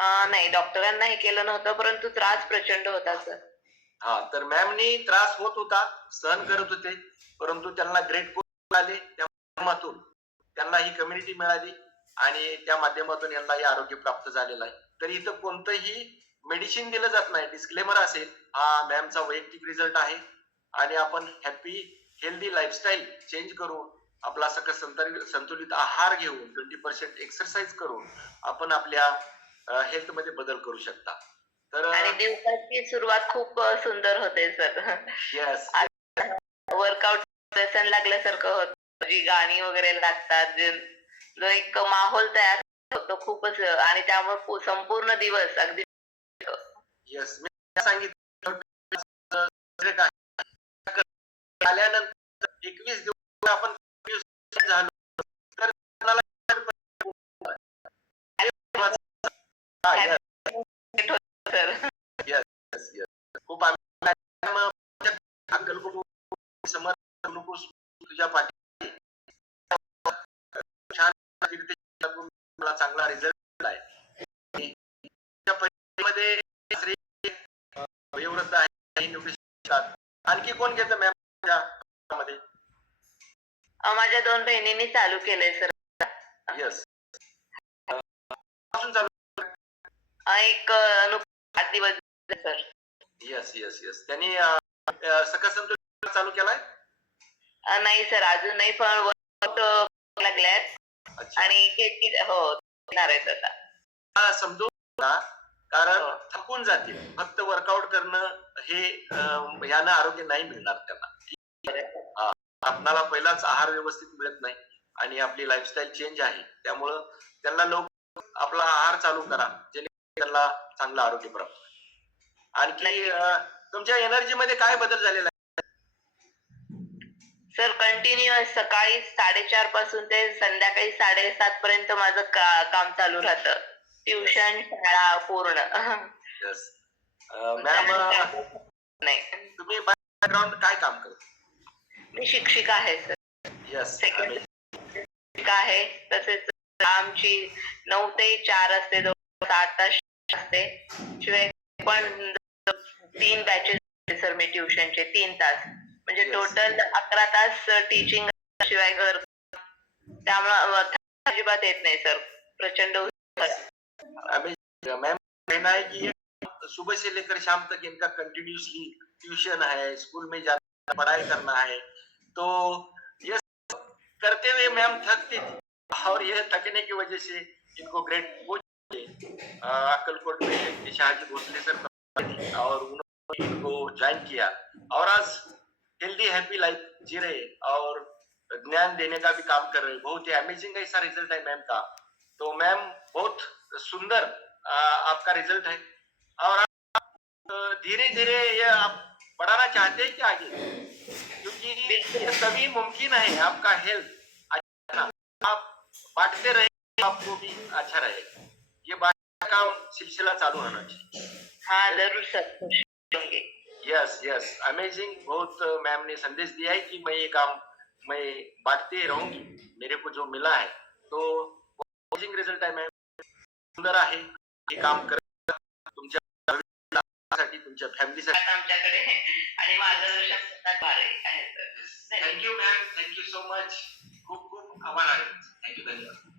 नाही, डॉक्टरांना हे केलं नव्हतं, परंतु त्रास प्रचंड होता सर. हा, तर मॅमनी त्रास होत होता, सहन करत होते, परंतु त्यांना ग्रेट कोच मिळाले, त्या माध्यमातून त्यांना ही कम्युनिटी मिळाली आणि त्या माध्यमातून यांना हे आरोग्य प्राप्त झालेलं आहे. तर इथं कोणतंही मेडिसिन दिलं जात नाही, डिस्क्लेमर असेल, हा मॅमचा वैयक्तिक रिझल्ट आहे आणि आपण हॅपी हेल्दी लाईफस्टाईल चेंज करून आपला सकस संतुलित आहार घेऊन 20% एक्सरसाइज करून आपण आपल्या हेल्थ मध्ये बदल करू शकता. तर आणि दिवसाची सुरुवात खूप सुंदर होते सर. येस, वर्कआउट व्यसन लागल्यासारखं होतं. जी गाणी वगैरे लागतात, जो एक माहोल तयार होतो खूपच आणि त्यामुळे संपूर्ण दिवस अगदी येस, मी सांगितलं काय आल्यानंतर 21 दिवस आपण झालो तर कोणाला हा, yes, sir. yes, yes, yes. खूप आम्ही अक्कलकोट समर्थ नको तुझ्या पाठी छान कीर्ती मला चांगला रिझल्ट आहे. त्या परीक्षेमध्ये श्री वयोवृद्ध आहे, न्यूट्रिशन आणखी कोण घेतं मॅम मध्ये? माझ्या 2 बहिणींनी चालू केलंय सर. येस, पासून चालू. एक 8 दिवस सर. येस येस येस, त्यांनी सकस संतुलन चालू केलाय. नाही सर, अजून नाही, पण वर्कआउट लागल्यात अच्छा, आणि केटी हो येणार आहेत आता. हा, समजून घ्या, कारण हो. थकून जातील. फक्त वर्कआउट करणं हे यानं आरोग्य नाही मिळणार त्यांना. आपणाला पहिलाच आहार व्यवस्थित मिळत नाही आणि आपली लाईफस्टाईल चेंज आहे, त्यामुळं त्यांना लवकर आपला आहार चालू करा जेणेकरून त्यांना चांगलं आरोग्य प्राप्त होईल. आणखी तुमच्या एनर्जी मध्ये काय बदल झालेला आहे? सर कंटिन्युअस सकाळी 4:30 पासून ते संध्याकाळी 7:30 पर्यंत माझं काम चालू राहतं. ट्युशन, शाळा पूर्ण. येस मॅम, नाही, तुम्ही बॅकग्राऊंड काय काम करता? मी शिक्षिका आहे सर. येस, सेकंड शिक्षिका आहे. तसेच आमची 9 ते 4 असते, 8 तास असते. शिवाय पण 3 बॅचेस सर मी ट्युशनचे 3 तास. म्हणजे Yes. टोटल 11 तास टीचिंग शिवाय घर, त्यामुळे अजिबात येत नाही सर. प्रचंड अभी मैम कहना है कि सुबह से लेकर शाम तक इनका कंटिन्यूसली ट्यूशन है, स्कूल में जाना, पढ़ाई करना है, तो ये करते हुए मैम थकती थी और ये थकने की वजह से इनको ग्रेट कोच अक्कलकोट में शाहजी भोसले सर थे और उन्होंने इनको ज्वाइन किया और आज हेल्दी हैप्पी लाइफ जी रहे और ज्ञान देने का भी काम कर रहे हैं. बहुत ही अमेजिंग ऐसा रिजल्ट है मैम का. तो मैम बहुत सुंदर आपका रिजल्ट है और आप धीरे धीरे ये आप बढ़ाना चाहते हैं कि आगे, क्योंकि ये सभी मुमकिन है. आपका हेल्थ अच्छा, आप बांटते रहे आपको भी अच्छा रहे. ये बांटने का सिलसिला चालू होना चाहिए. हाँ जरूर सर. Yes yes, amazing. बहुत मैम ने संदेश दिया है कि मैं ये काम मैं बांटते रहूंगी, मेरे को जो मिला है. तो अमेजिंग रिझल्ट आहे मॅम, सुंदर आहे. हे काम करत तुमच्या भविष्यासाठी, तुमच्या फॅमिलीसाठी आमच्याकडे आणि मार्गदर्शन आहे sir. Thank you ma'am, thank you so much. खूप खूप आभार आहे. थँक्यू, धन्यवाद.